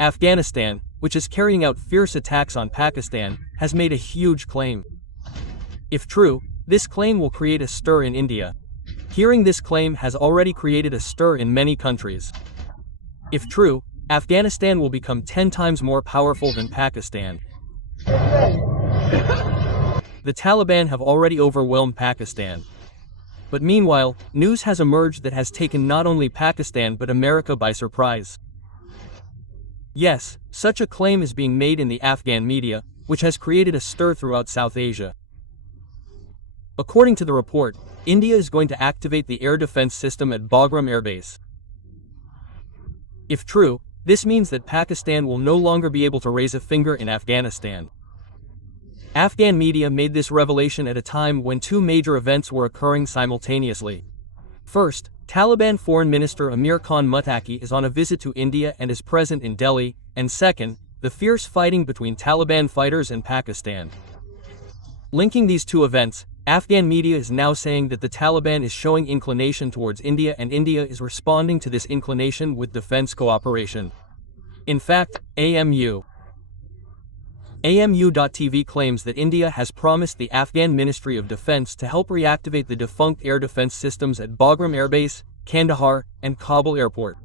Afghanistan, which is carrying out fierce attacks on Pakistan, has made a huge claim. If true, this claim will create a stir in India. Hearing this claim has already created a stir in many countries. If true, Afghanistan will become 10 times more powerful than Pakistan. The Taliban have already overwhelmed Pakistan. But meanwhile, news has emerged that has taken not only Pakistan but America by surprise. Yes, such a claim is being made in the Afghan media, which has created a stir throughout South Asia. According to the report, India is going to activate the air defense system at Bagram Air Base. If true, this means that Pakistan will no longer be able to raise a finger in Afghanistan. Afghan media made this revelation at a time when two major events were occurring simultaneously. First, Taliban Foreign Minister Amir Khan Muttaqi is on a visit to India and is present in Delhi, and second, the fierce fighting between Taliban fighters and Pakistan. Linking these two events, Afghan media is now saying that the Taliban is showing inclination towards India and India is responding to this inclination with defense cooperation. In fact, AMU.TV claims that India has promised the Afghan Ministry of Defense to help reactivate the defunct air defense systems at Bagram Air Base, Kandahar, and Kabul Airport.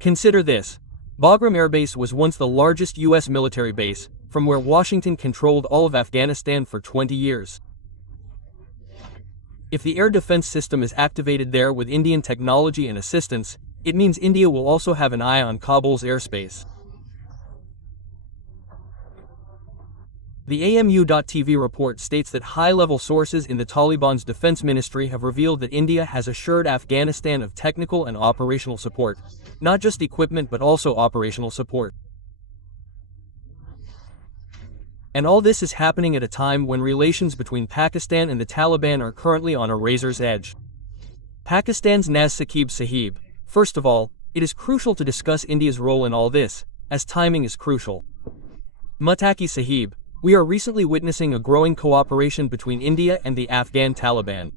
Consider this. Bagram Air Base was once the largest U.S. military base, from where Washington controlled all of Afghanistan for 20 years. If the air defense system is activated there with Indian technology and assistance, it means India will also have an eye on Kabul's airspace. The AMU.TV report states that high-level sources in the Taliban's defense ministry have revealed that India has assured Afghanistan of technical and operational support, not just equipment but also operational support. And all this is happening at a time when relations between Pakistan and the Taliban are currently on a razor's edge. Pakistan's Naz Sahib. First of all, it is crucial to discuss India's role in all this, as timing is crucial. Muttaqi Sahib, we are recently witnessing a growing cooperation between India and the Afghan Taliban.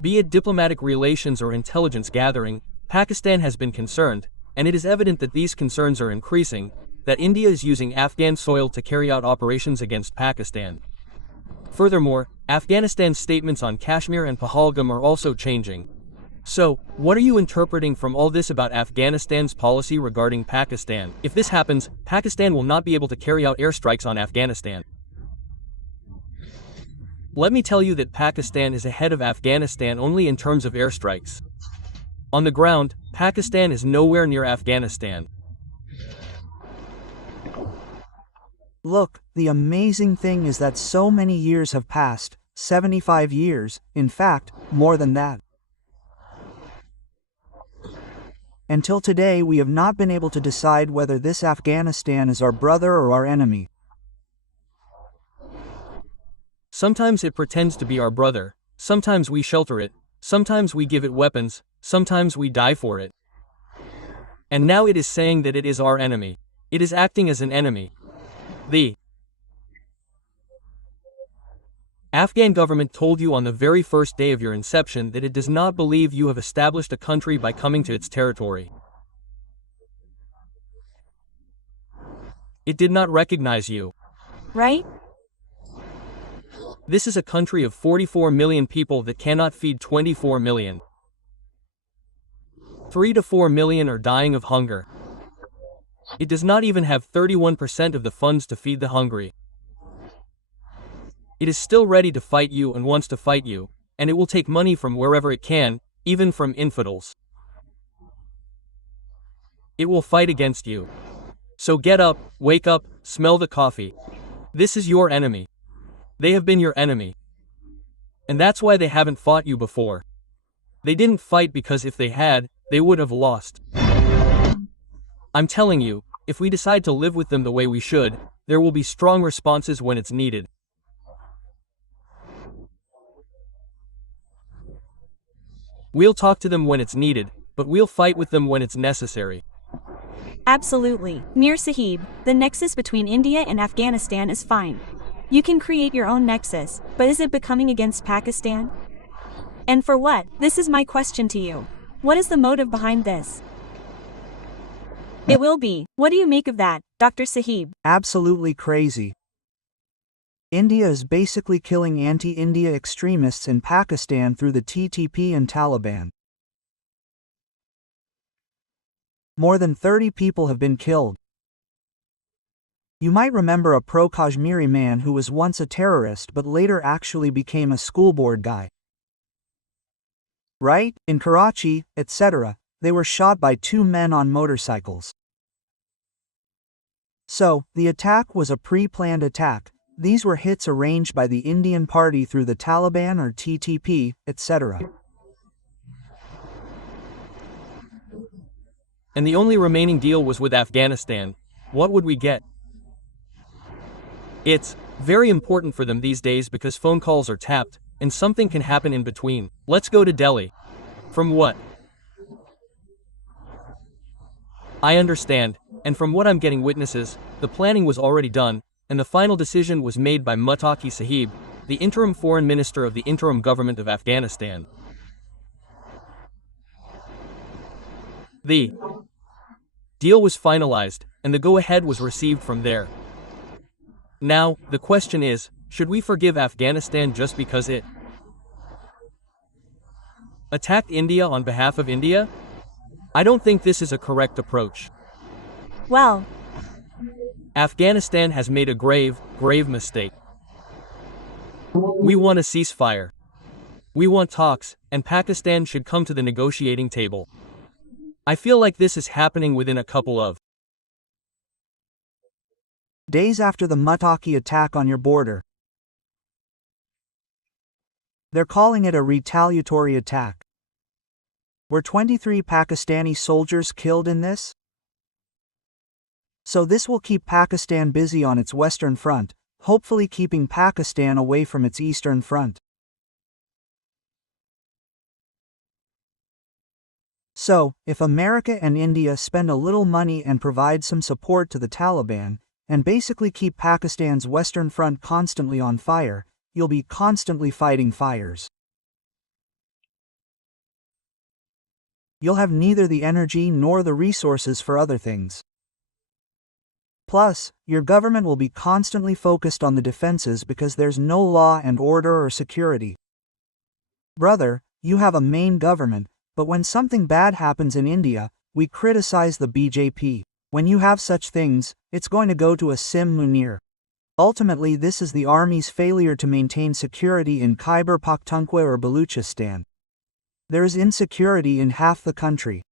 Be it diplomatic relations or intelligence gathering, Pakistan has been concerned, and it is evident that these concerns are increasing, that India is using Afghan soil to carry out operations against Pakistan. Furthermore, Afghanistan's statements on Kashmir and Pahalgam are also changing. So, what are you interpreting from all this about Afghanistan's policy regarding Pakistan? If this happens, Pakistan will not be able to carry out airstrikes on Afghanistan. Let me tell you that Pakistan is ahead of Afghanistan only in terms of airstrikes. On the ground, Pakistan is nowhere near Afghanistan. Look, the amazing thing is that so many years have passed, 75 years, in fact, more than that. Until today we have not been able to decide whether this Afghanistan is our brother or our enemy. Sometimes it pretends to be our brother, sometimes we shelter it, sometimes we give it weapons, sometimes we die for it. And now it is saying that it is our enemy. It is acting as an enemy. The Afghan government told you on the very first day of your inception that it does not believe you have established a country by coming to its territory. It did not recognize you. Right? This is a country of 44 million people that cannot feed 24 million. 3 to 4 million are dying of hunger. It does not even have 31% of the funds to feed the hungry. It is still ready to fight you and wants to fight you, and it will take money from wherever it can, even from infidels. It will fight against you. So get up, wake up, smell the coffee. This is your enemy. They have been your enemy. And that's why they haven't fought you before. They didn't fight because if they had, they would have lost. I'm telling you, if we decide to live with them the way we should, there will be strong responses when it's needed. We'll talk to them when it's needed, but we'll fight with them when it's necessary. Absolutely. Mir Sahib, the nexus between India and Afghanistan is fine. You can create your own nexus, but is it becoming against Pakistan? And for what? This is my question to you. What is the motive behind this? It will be. What do you make of that, Dr. Sahib? Absolutely crazy. India is basically killing anti-India extremists in Pakistan through the TTP and Taliban. More than 30 people have been killed. You might remember a pro-Kashmiri man who was once a terrorist but later actually became a school board guy. Right? In Karachi, etc., they were shot by two men on motorcycles. So, the attack was a pre-planned attack. These were hits arranged by the Indian party through the Taliban or TTP, etc. And the only remaining deal was with Afghanistan. What would we get? It's very important for them these days because phone calls are tapped, and something can happen in between. Let's go to Delhi. From what I understand, and from what I'm getting witnesses, the planning was already done, and the final decision was made by Muttaqi Sahib, the interim foreign minister of the interim government of Afghanistan. The deal was finalized, and the go-ahead was received from there. Now, the question is, should we forgive Afghanistan just because it attacked India on behalf of India? I don't think this is a correct approach. Well, Afghanistan has made a grave mistake. We want a ceasefire. We want talks, and Pakistan should come to the negotiating table. I feel like this is happening within a couple of days after the Muttaqi attack on your border. They're calling it a retaliatory attack. Were 23 Pakistani soldiers killed in this? So this will keep Pakistan busy on its western front, hopefully keeping Pakistan away from its eastern front. So, if America and India spend a little money and provide some support to the Taliban, and basically keep Pakistan's western front constantly on fire, you'll be constantly fighting fires. You'll have neither the energy nor the resources for other things. Plus, your government will be constantly focused on the defenses because there's no law and order or security. Brother, you have a main government, but when something bad happens in India, we criticize the BJP. When you have such things, it's going to go to a Sim Munir. Ultimately, this is the army's failure to maintain security in Khyber Pakhtunkhwa or Baluchistan. There is insecurity in half the country.